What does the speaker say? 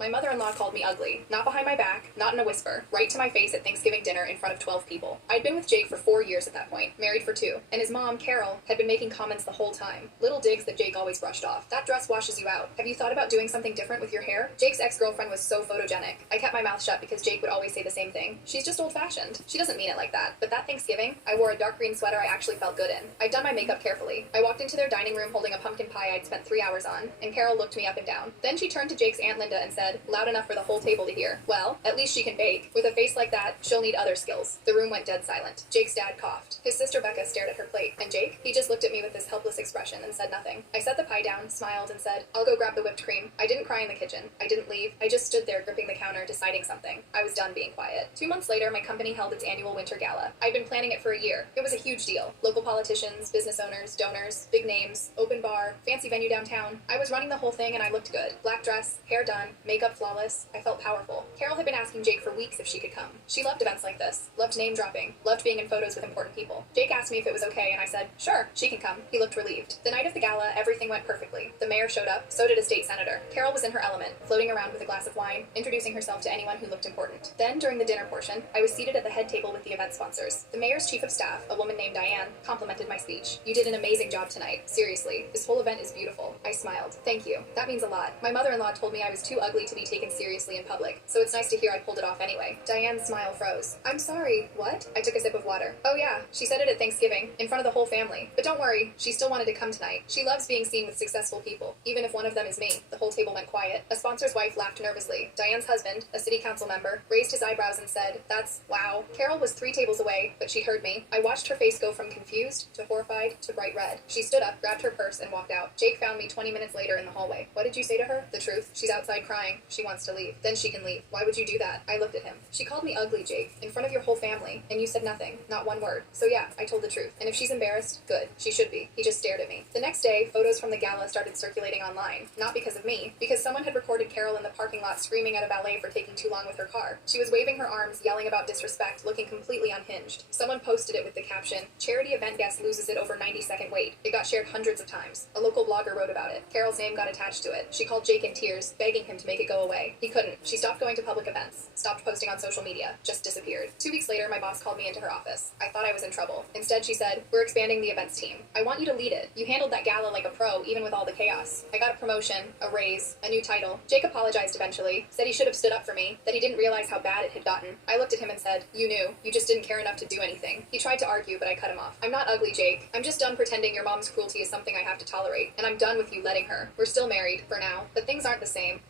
My mother-in-law called me ugly, not behind my back, not in a whisper, right to my face at Thanksgiving dinner in front of 12 people. I'd been with Jake for 4 years at that point, married for 2, and his mom, Carol, had been making comments the whole time. Little digs that Jake always brushed off. That dress washes you out. Have you thought about doing something different with your hair? Jake's ex-girlfriend was so photogenic. I kept my mouth shut because Jake would always say the same thing. She's just old-fashioned. She doesn't mean it like that. But that Thanksgiving, I wore a dark green sweater I actually felt good in. I'd done my makeup carefully. I walked into their dining room holding a pumpkin pie I'd spent 3 hours on, and Carol looked me up and down. Then she turned to Jake's Aunt Linda and said, loud enough for the whole table to hear, well, at least she can bake. With a face like that, she'll need other skills. The room went dead silent. Jake's dad coughed. His sister Becca stared at her plate. And Jake? He just looked at me with this helpless expression and said nothing. I set the pie down, smiled, and said, I'll go grab the whipped cream. I didn't cry in the kitchen. I didn't leave. I just stood there gripping the counter, deciding something. I was done being quiet. 2 months later, my company held its annual winter gala. I'd been planning it for a year. It was a huge deal. Local politicians, business owners, donors, big names, open bar, fancy venue downtown. I was running the whole thing and I looked good. Black dress, hair done, makeup flawless. I felt powerful. Carol had been asking Jake for weeks if she could come. She loved events like this, loved name dropping, loved being in photos with important people. Jake asked me if it was okay and I said, sure, she can come. He looked relieved. The night of the gala, everything went perfectly. The mayor showed up, so did a state senator. Carol was in her element, floating around with a glass of wine, introducing herself to anyone who looked important. Then, during the dinner portion, I was seated at the head table with the event sponsors. The mayor's chief of staff, a woman named Diane, complimented my speech. You did an amazing job tonight. Seriously, this whole event is beautiful. I smiled. Thank you. That means a lot. My mother-in-law told me I was too ugly to be taken seriously in public, so it's nice to hear I pulled it off anyway. Diane's smile froze. I'm sorry. What? I took a sip of water. Oh yeah, she said it at Thanksgiving, in front of the whole family. But don't worry, she still wanted to come tonight. She loves being seen with successful people, even if one of them is me. The whole table went quiet. A sponsor's wife laughed nervously. Diane's husband, a city council member, raised his eyebrows and said, that's wow. Carol was 3 tables away, but she heard me. I watched her face go from confused to horrified to bright red. She stood up, grabbed her purse, and walked out. Jake found me 20 minutes later in the hallway. What did you say to her? The truth. She's outside crying. She wants to leave. Then she can leave. Why would you do that? I looked at him. She called me ugly, Jake, in front of your whole family, and you said nothing. Not one word. So yeah, I told the truth. And if she's embarrassed, good. She should be. He just stared at me. The next day, photos from the gala started circulating online. Not because of me, because someone had recorded Carol in the parking lot screaming at a valet for taking too long with her car. She was waving her arms, yelling about disrespect, looking completely unhinged. Someone posted it with the caption, charity event guest loses it over 90-second wait. It got shared hundreds of times. A local blogger wrote about it. Carol's name got attached to it. She called Jake in tears, begging him to make it go away. He couldn't. She stopped going to public events, stopped posting on social media, just disappeared. 2 weeks later, my boss called me into her office. I thought I was in trouble. Instead, she said, we're expanding the events team. I want you to lead it. You handled that gala like a pro, even with all the chaos. I got a promotion, a raise, a new title. Jake apologized eventually, said he should have stood up for me, that he didn't realize how bad it had gotten. I looked at him and said, you knew. You just didn't care enough to do anything. He tried to argue, but I cut him off. I'm not ugly, Jake. I'm just done pretending your mom's cruelty is something I have to tolerate, and I'm done with you letting her. We're still married, for now, but things aren't the same.